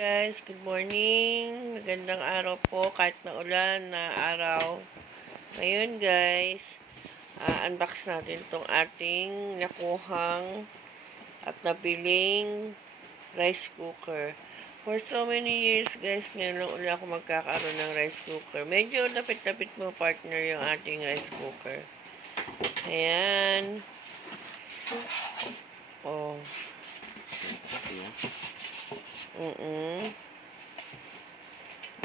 guys, good morning. Magandang araw po kahit maulan na araw. Ngayon guys, unbox natin tong ating nakuhang at nabiling rice cooker. For so many years guys, ngayon lang ulit ako magkakaroon ng rice cooker. Medyo lapit-lapit mo partner yung ating rice cooker. Ayan. Oh.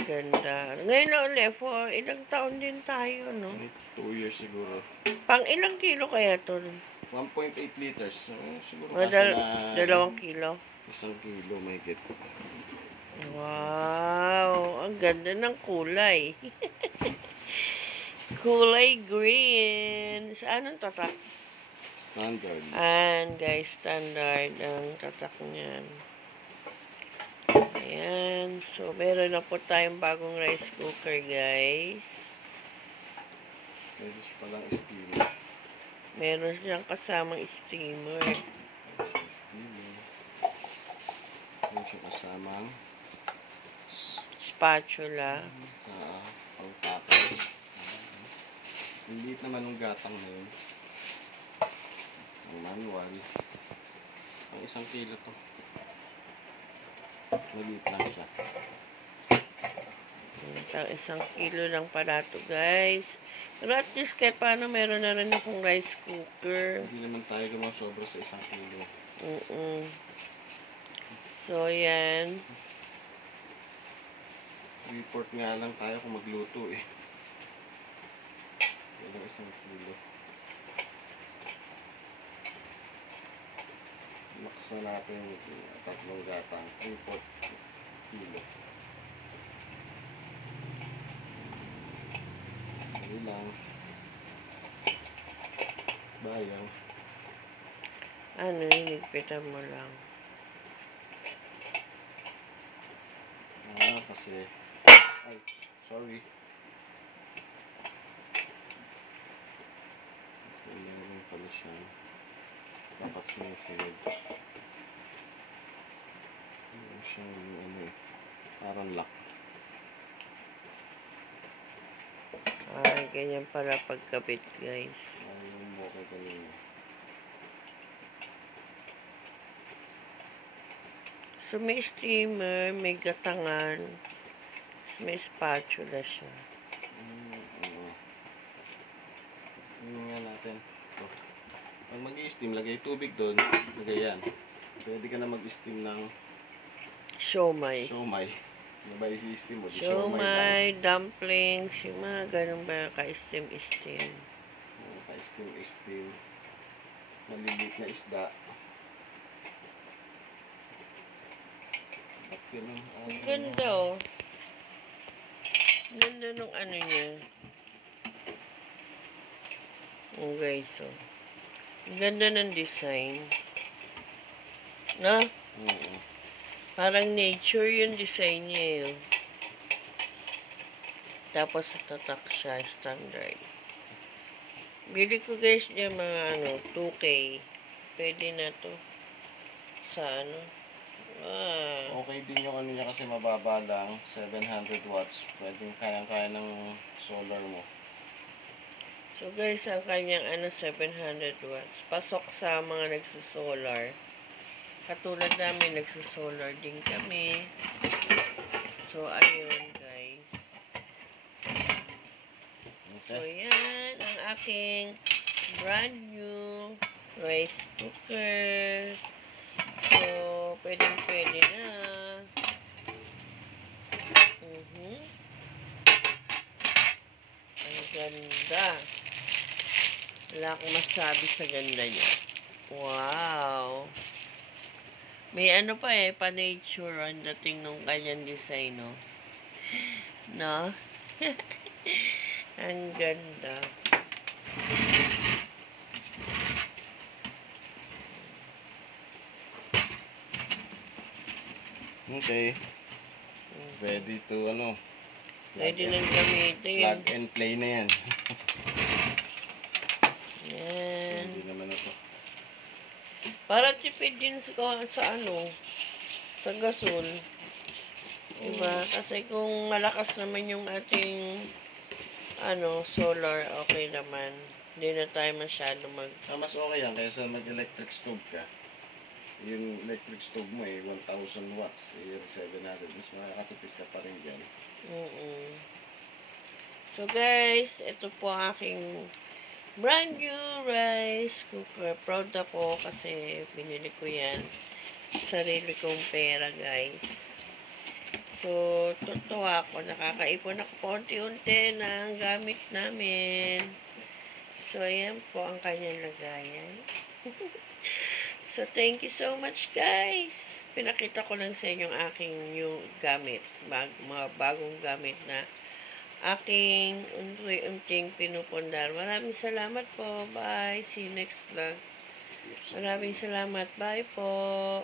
Ganda. Ngayon na ulit, for ilang taon din tayo, no? 2 years siguro. Pang ilang kilo kaya to? 1.8 liters. Siguro O, kasi na 2 kilo. 1 kilo may get. Wow! Ang ganda ng kulay. Kulay green. Sa anong tatak? Standard. And guys, standard ang tatak niyan. Ayan. So, meron na po tayong bagong rice cooker, guys. Meron siya palang steamer. Meron siyang kasamang steamer. Meron siya kasamang Spatula. sa pangtapos. Ang liit naman ng gatang na yun. Ang manual. Ang 1 kilo to. Maliit lang siya. Ang 1 kilo lang pala to, guys. Pero at least kahit paano meron na rin akong rice cooker. Hindi naman tayo lumasobra sa 1 kilo. So, yan. Report nga lang tayo kung magluto eh. Yan ang 1 kilo. Maksa natin yung 3 gatang. 3/4 kilo. Hindi lang. Bayang. Ano, hinigpitan mo lang. Kasi ay, sorry. Kasi meron pala siya. Dapat sinusunod. Meron siyang ano eh. Parang lock. Ay, ganyan pala pagkabit, guys. Ayun mo kay kanina. So, may steamer, may gatangan, may spatula siya. Yun nga natin. So, pag mag-i-steam, lagay tubig doon. Lagay yan. Pwede ka na mag-steam ng Siomay. siomay. Ano ba i-steam mo? Siomay, dumplings, yung mga ganun ba ka-steam-steam. Ka-steam. Maliliit na isda. Ang ganda, oh. Ang ganda nung ano niya. Oh, guys, oh. Ang ganda ng design. No? Parang nature yung design niya, oh. Tapos, tatak siya, standard. Bili ko, guys, niya mga, 2K. Pwede na to. Sa, Okay din yung ano niya kasi mababa lang, 700 watts. Pwedeng kayang-kaya ng solar mo. So guys, ang kanyang 700 watts. Pasok sa mga nagsusolar. Katulad namin, nagsusolar din kami. So ayun guys. Okay. So yan, ang aking brand new rice cooker. So, pwede na. Ang ganda. Wala akong masabi sa ganda niya. Wow. May ano pa pa-nature ang dating nung kanyang design, no? No? Ang ganda. Okay. Ready to Ready nang gamitin. plug and play na yan. Yan. Ready naman na to. Para tipid din sa gasol. Diba? Kasi kung malakas naman yung ating solar, okay naman. Hindi na tayo masyado Mas okay yan kaysa mag-electric stove ka. Yung electric stove mo 1,000 watts, 700. Mas makakatipid ka pa rin dyan. So guys, ito po aking brand new rice cooker. Proud ako kasi binili ko yan. Sarili kong pera, guys. So, tutuwa ako. Nakakaipon ako paunti-unti ng gamit namin. So, ayan po ang kanyang lagayan. So, thank you so much, guys. Pinakita ko lang sa inyo ang aking new gamit. Mga bagong gamit na aking unti-unting pinupundar. Maraming salamat po. Bye. See you next vlog. Maraming salamat. Bye po.